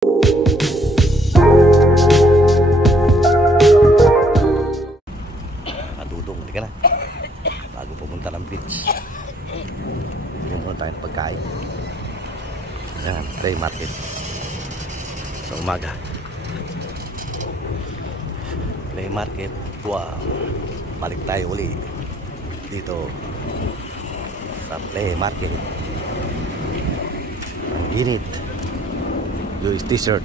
Dudong, hindi ka na. Bago pumunta ng beach. Bigyan muna tayo ng pagkain. Yan, Play Market. Sa umaga. Play Market. Wow. Balik tayo uli. Dito. Sa Play Market. Ang init. Louis t-shirt.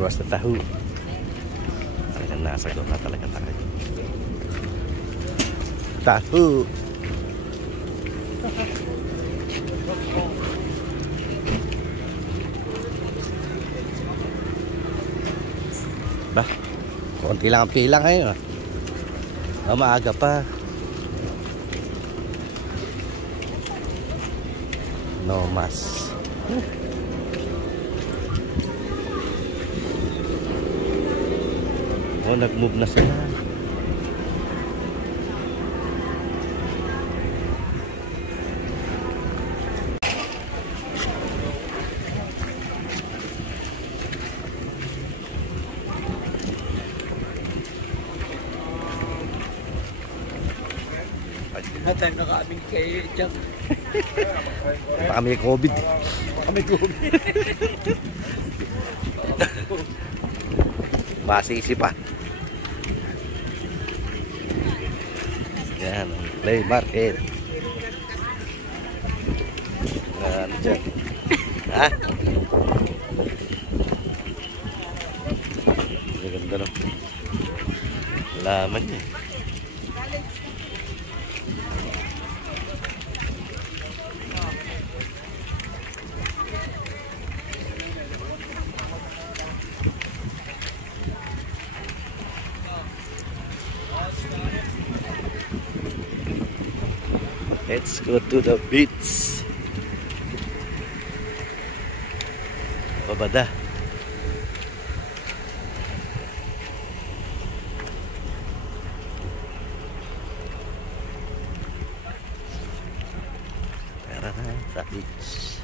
Basta tahu. Talagang nasagot na talaga tayo. Tahu. Bah, konti lang ang pila ngayon. Maaga pa. No mas. Oh, nag-move na sila. Hatay na kaming kayo dyan. Baka may COVID. Baka may COVID. Masisi pa. Yan, Play Market. Yan, dyan. Ha? Ganda no. Laman niya. Let's go to the beach. Babada. Tara na sa beach.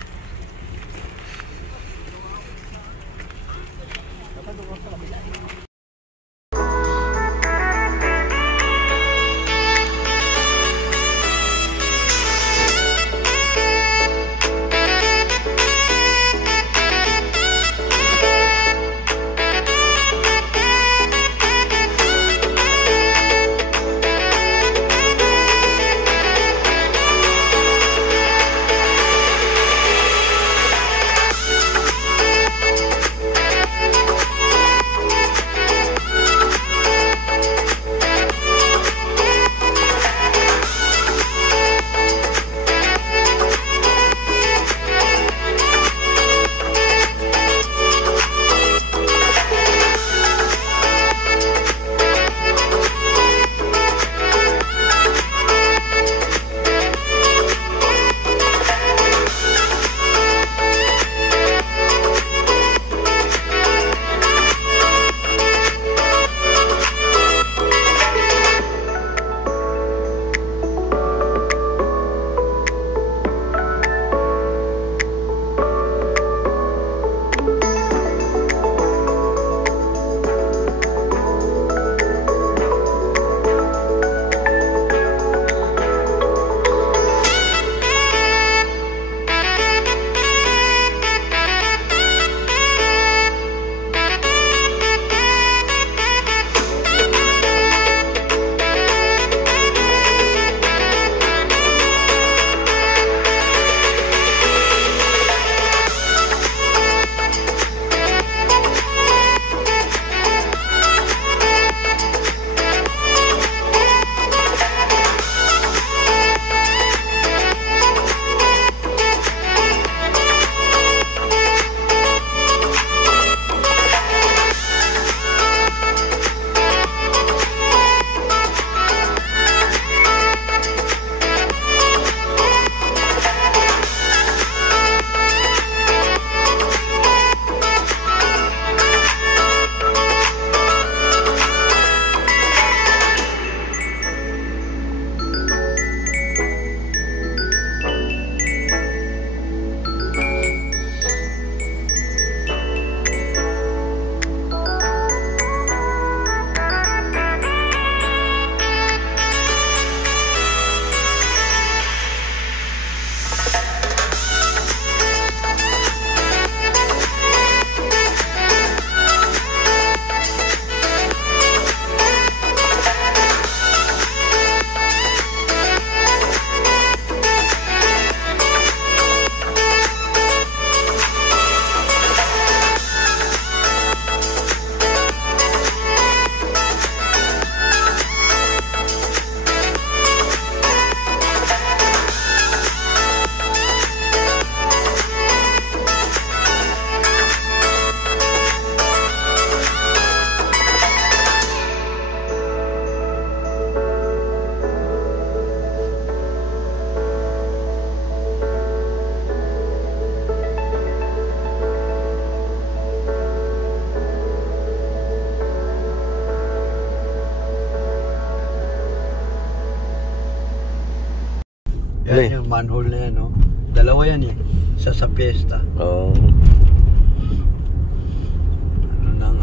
Eh. yung manhole na yan, no? Dalawa yan eh. Isa sa piyesta. Oo.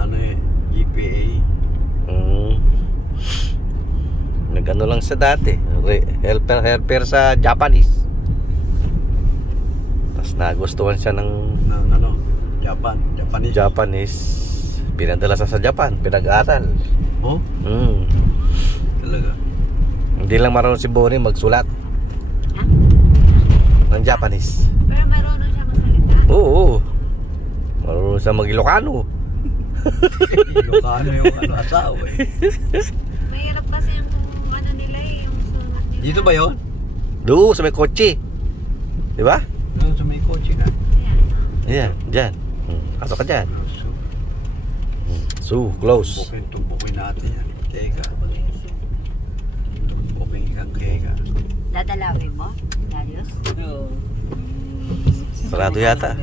Ano eh, GPA. Nagano lang sa dati. Helper sa Japanese. Tapos nagustuhan siya ng Ng Japanese. Japanese. Pinadala sa Japan. Pinag-aral. Oh, talaga. Hindi lang marunong si Bonnie magsulat ng Japanese. Pero marunong siya magsalita? Oo. Marunong siya mag-Ilocano. Ilocano yung asawa eh. Mahirap kasi yung ano nila eh, yung sulat nila. Dito ba yun? Doon sa may kotse. Di ba? Doon sa may kotse na. Ayan. Ayan, dyan. Pasok ka dyan. So, close. Tumbukin natin yan. Kega. Tumbukin kang kega. Dadalawin mo, Darius? Oo. Sarado yata.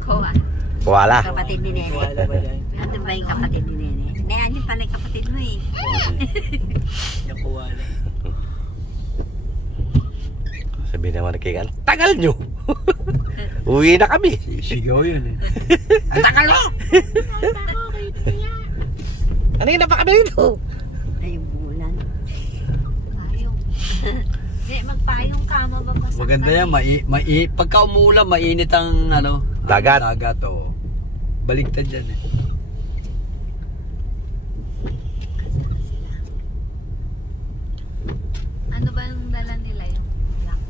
Koa. Koala. Kapatid ni Nene. Ano ba yung kapatid ni Nene? Ayan yung pala yung kapatid mo eh. Nakuwala. Sabi naman kay Kan, tagal nyo. Uwi na kami. Sigaw yun eh. Ang tagal mo. Kanina pa kami dito. Ay, yung bulan. Payong. Hindi, magpayong ka, mababasa. Maganda yan. Pagka umuulan, mainit ang Dagat. Dagat, oh. Baligtad dyan eh. Ano ba yung dala nila? Yung black?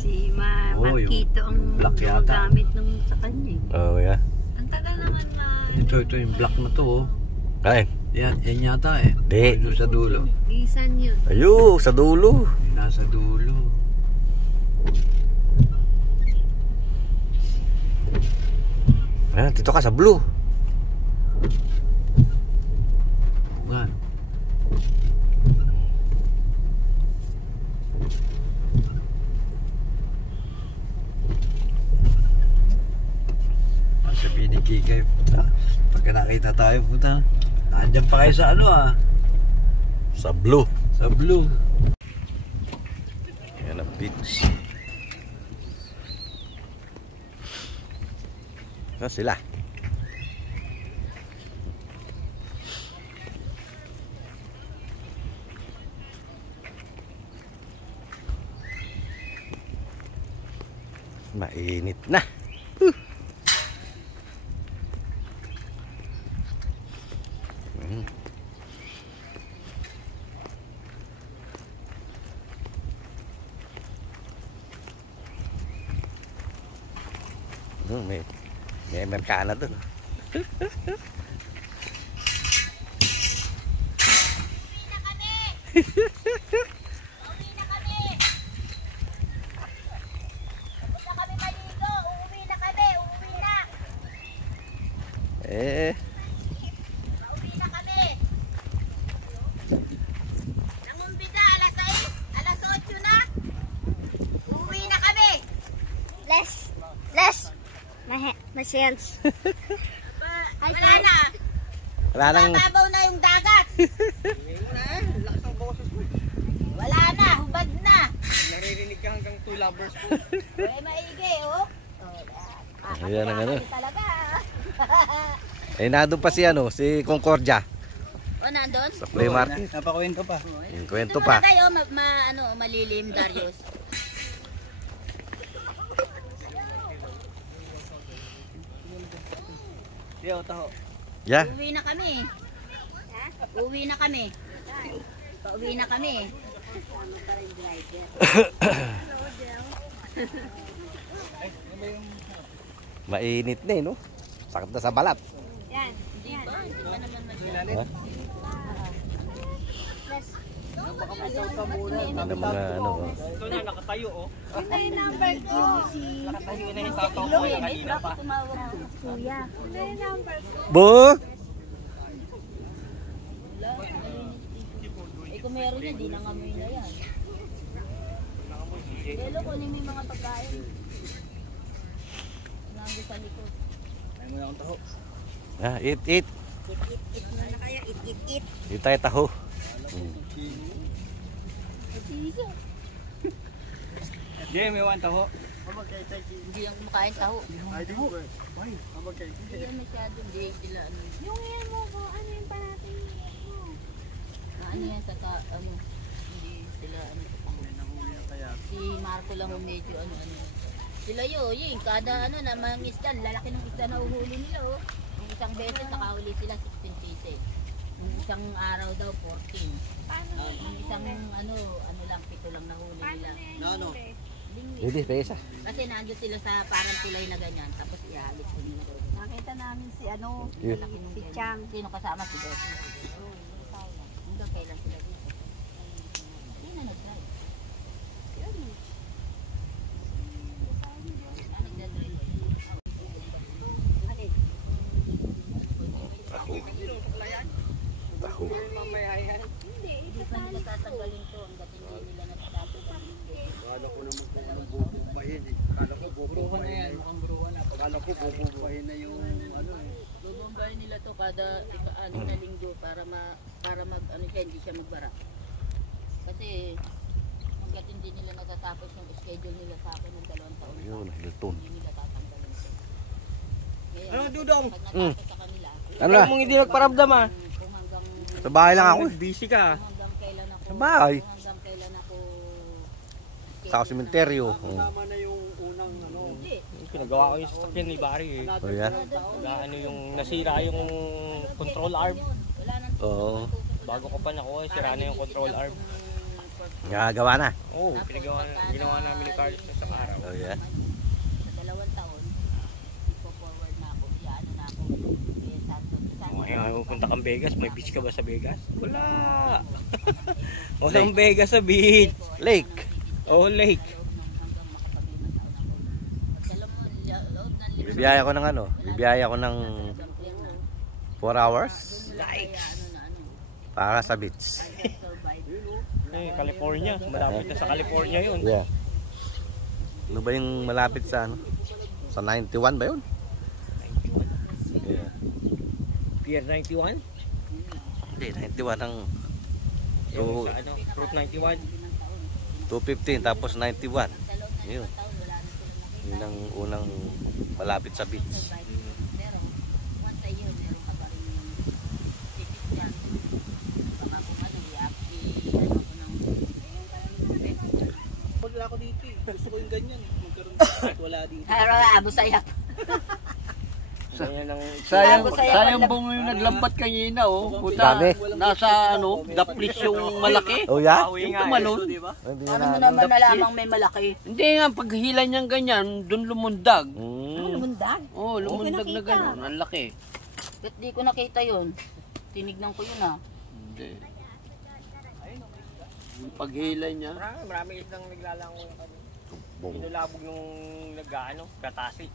Si Oh, yung Marquito ang black yata. gumagamit nung sa kanya eh. Oh, yeah. Ang tagal naman na... Ito yung black na to, oh. Kain. Yan yata eh. Di. Doon sa dulo. Isan yun. Ayun, sa dulo. Nasa dulo. Ayan, dito ka sa blue. Yan. Sabihin ni Kikay, puta. Pagka nakita tayo, puta. Andyan pa kayo sa Sa blue. Sa blue. Ayan ang beach. Ayan sila. Mainit na. May Amerikana doon. Eh, Uwi na kami. Nangumbida, alas 6, alas 8 na. Uwi na kami. Less. Masyans. Wala na. wala nang Mababaw na yung dagat. Wala na, hubad na. Naririnig ka hanggang tulabos po. Ay, maigi, oh. Ayan ang ano. Talaga. Eh, nandun pa si si Concordia. O, nandun? Sa Play Market. Napakwento pa. Yung kwento Ito muna pa. kayo, malilim, Darius. Yo, taho. Yeah. Uwi na kami. Uwi na kami. Pauwi na kami. Mainit na no? Sakit na sa balat. Yan. Yan. Hindi pa naman Ha? Ano mga Ito na, nakatayo oh. Ito yung number ko. Nakatayo na yung tataw ko yung kanina pa. Tumawag ko. Kuya. Ito yung number ko. Bo! Eh kung meron yan, di nangamoy na yan. Lelo, kunin mo yung mga pagkain. Nandun sa likod. Ay mo na akong taho. Ah, eat. Eat na kaya, eat. Eat tayo taho. Jay, may wan taho. Hindi lang kumakain taho. Hindi yan masyado. Hindi sila ano. Yung yan mo ko, ano yung parating mo? Ano yan sa ano. Hindi sila ano. Si Marco lang ang medyo ano. Sila yung kada ano na mga isda, lalaki ng isda na uhuli nila oh. Yung isang beses nakahuli sila 16 pieces. Yung isang araw daw 14. Yung isang ano lang 7 lang nahuli nila. Ano? Hindi, pesa. Kasi nandun sila sa parang tulay na ganyan tapos ihalit ko nila daw. Nakita namin si ano, Yeah. Malaki nung si ganyan. Chang. Sino kasama si Desi? Hanggang kailan sila dito? Hindi na nag-drive. Taho. Taho. Hindi pa nila tatanggalin to hanggat hindi nila natatapos. Kala ko naman kung anong bububahin eh. Kala ko bububahin na Kala ko bububahin na yung ano eh. Bubombahin nila to kada ano na linggo para mag ano siya, hindi siya magbara. Kasi hanggat hindi nila natatapos yung schedule nila sa akin ng 2 taon. Yun, Hilton. Hindi nila tatanggalin to. Kaya, Ano, Dudong? pag natapos sa kanila, Ano na? Mong hindi nagparamdam ah. kung hanggang Sa bahay lang ako eh. Busy ka. hanggang kailan ako Sa bahay. kung hanggang kailan ako Sa sementeryo. Tama na yung unang ano. Hindi. Pinagawa ko yung sasakyan ni Barry eh. Oh, yeah? Ano yung nasira yung control arm. Wala nang Oo. Bago ko pa nakuha, sira na yung control arm. Gagawa na. Oo, ginawa namin ni Carlos sa isang araw. Oh, yeah. Sa 2 taon, ipo-forward na ako, iano na ako. Kaya Santos, Ngayon, punta kang Vegas, may beach ka ba sa Vegas? Wala. Walang Vegas sa beach. Lake. Oh, lake. Bibiyaya ko ng ano? Bibiyaya ko ng 4 hours para sa beach. Eh, California. Malapit na sa California yun. Yeah. Ano ba yung malapit sa ano? Sa 91 ba yun? Yeah. Pier 91? Hindi, 91 ang Yung sa ano, Route 91. 215 tapos 91. Yun. Yun ang unang malapit sa beach. Pero, once a year, meron ka pa rin yung ticket dyan. Baka kung ano, i-ano ko ng Wala ako dito eh. Gusto ko yung ganyan. Magkaroon wala dito. Pero, abo sayap. Ganyan ang... Sayang bong yung naglambat kanina oh. Puta, Dami. nasa ano, daplis yung malaki. Oh, yeah? Yung tumalon. Hindi Ano mo naman nalamang may malaki? Hindi nga, pag hila niyang ganyan, dun lumundag. Lumundag? Oh, lumundag na gano'n. Ang laki. Ba't di ko nakita yun? Tinignan ko yun ah. Hindi. Yung paghila niya. Marami isang naglalango na kami. Bong. Inulabog yung nag-ano, katasi.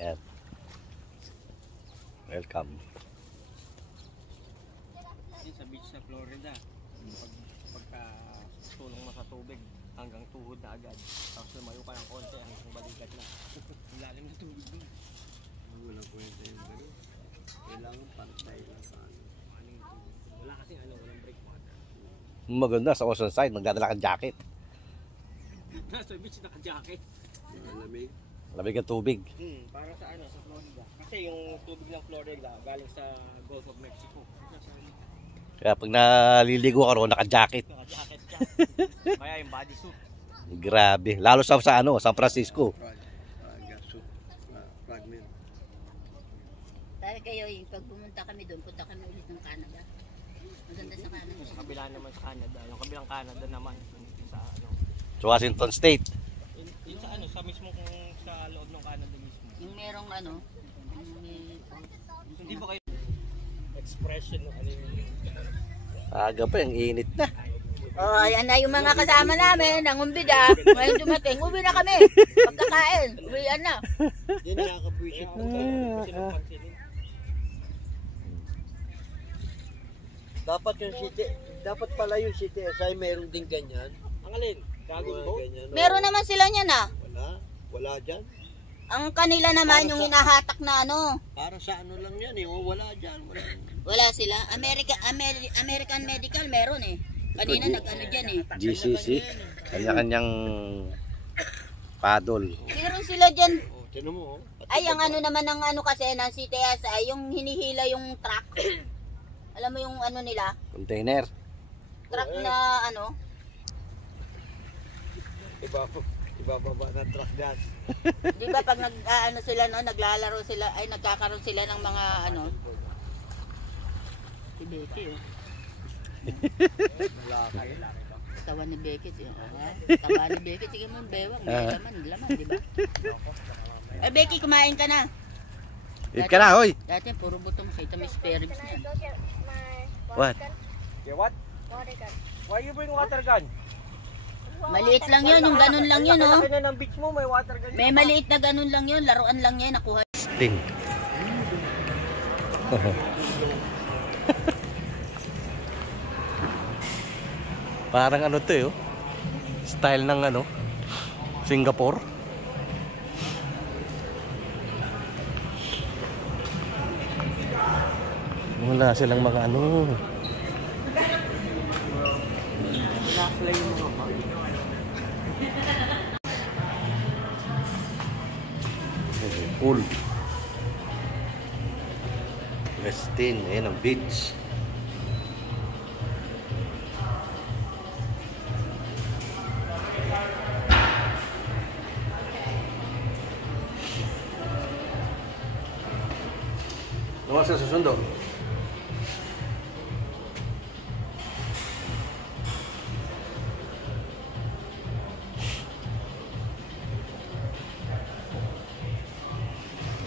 Yan. Welcome. Sa beach sa Florida, pagka tulong mo sa tubig, hanggang tuhod na agad. Tapos lumayo ka ng konti, hanggang balikat na. Ang lalim ng tubig doon. Walang kwenta yung gano'n. Kailangan pantay lang. Wala kasi walang breakwater. Maganda sa Oceanside, magdadala kang jacket. Nasa beach naka-jacket. Malamig. Lamig ang tubig. Para sa sa Florida. Kasi yung tubig ng Florida galing sa Gulf of Mexico. Kaya pag naliligo ka ron, naka-jacket. Naka-jacket ka. Kaya yung bodysuit. Grabe. Lalo sa ano, San Francisco. Fragment. Dahil kayo, pag pumunta kami doon, punta kami ulit ng Canada. Maganda sa Canada. Sa kabila naman sa Canada. Yung kabilang Canada naman. Sa Sa Washington State. Yung sa sa mismo kung sa loob ng Canada mismo. Yung merong Hindi ba kayo expression ng ano yung Aga pa, ang init na. Oh, ayan na yung mga kasama namin, nangumbida. Ngayon dumating, uwi na kami. Pagkakain, uwian na. Hindi nakakabwisit mo kasi napansinin. Dapat yung city, dapat pala yung city SI meron din ganyan. Ang alin? Dragon boat? Ganyan, Meron naman sila niyan ah. Wala? Wala dyan? Ang kanila naman yung hinahatak na ano. Para sa ano lang yan eh. O wala dyan. Wala sila. American Medical meron eh. Kanina nag-ano dyan eh. GCC. Kanya-kanyang paddle. Meron sila dyan. O, tinan mo. Ay, ang ano naman ng ano kasi ng CTS ay yung hinihila yung truck. Alam mo yung ano nila? Container. Truck na ano? Ibababa na truck dyan. Di ba pag ano sila no, naglalaro sila, ay nagkakaroon sila ng mga ano? Si Becky oh. Tawa ni Becky, tawa ni Becky, sige mo bewang, may laman, di ba? Eh Becky, kumain ka na. Eat ka na, hoy. Dati puro butong kita may spare ribs niya. What? Okay, what? Why you bring water gun? Maliit lang yun, yung ganun lang yun oh. Laki na ng beach mo, may water gun. May maliit na ganun lang yun, laruan lang yan, nakuha. Sting. Parang ano to eh, oh. Style ng ano, Singapore. Wala silang mga ano. Wala sila yung mga bag. Pool. Westin, ayan ang beach. Ano sa susundo?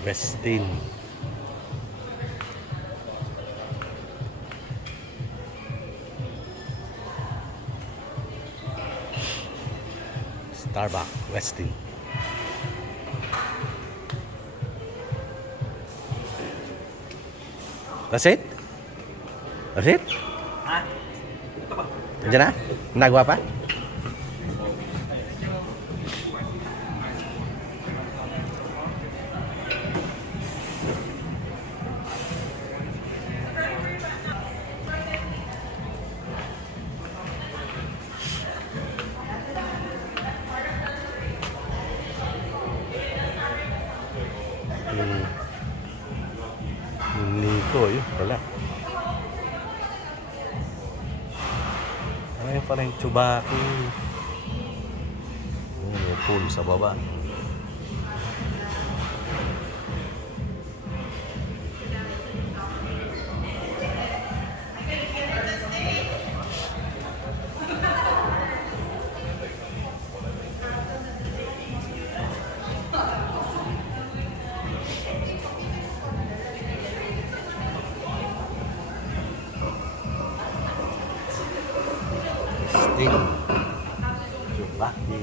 Westin. Starbucks, Westin. That's it? That's it? Ha? Diyan na? Nagwa pa? Nico, yun pala. Ano yun pala yung Tsubaki. Yung pool sa baba. Sting. Tsubaki.